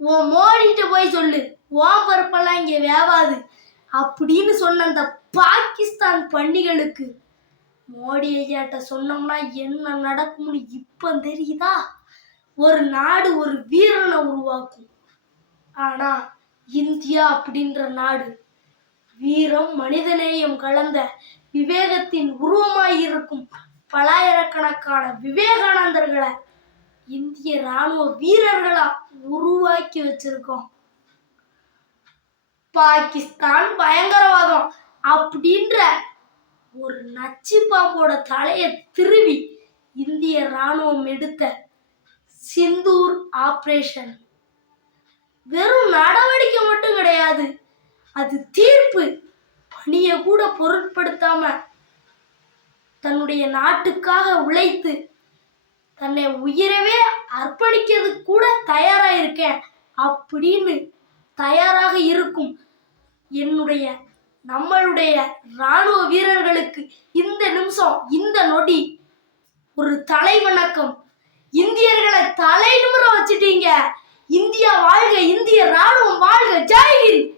உன் மோடிட்ட போய் சொல்லு, உன் பருப்பெல்லாம் இங்க வேவாது அப்படின்னு சொன்ன அந்த பாகிஸ்தான் பன்னிகளுக்கு மோடி ஐயாட்ட சொன்னோம்னா என்ன நடக்கும்னு இப்ப தெரியுதா? ஒரு நாடு ஒரு வீரனை உருவாக்கும். ஆனா இந்தியா அப்படின்ற நாடு வீரம் மனிதநேயம் கலந்த விவேகத்தின் உருவமாயிருக்கும் பலாயிரக்கணக்கான விவேகானந்தர்களை இந்திய ராணுவ வீரர்களா உருவாக்கி வச்சிருக்கோம். பாகிஸ்தான் பயங்கரவாதம் அப்படின்ற ஒரு நச்சு பாம்போட தலையை திருவி இந்திய ராணுவம் எடுத்த சிந்தூர் ஆபரேஷன் வெறும் நடவடிக்கை மட்டும் கிடையாது, அது தீர்ப்பு. பணியை கூட பொருட்படுத்தாம தன்னுடைய நாட்டுக்காக உழைத்து தன்னை உயிரவே அர்ப்பணிக்கிறது கூட தயாரா இருக்கேன் அப்படின்னு தயாராக இருக்கும் நம்மளுடைய ராணுவ வீரர்களுக்கு இந்த நிமிஷம் இந்த நொடி ஒரு தலை வணக்கம். இந்தியர்களை தலை நிமிர வச்சுட்டீங்க. இந்தியா வாழ்க, இந்திய ராணுவம் வாழ்க, ஜெய் ஹிந்த்.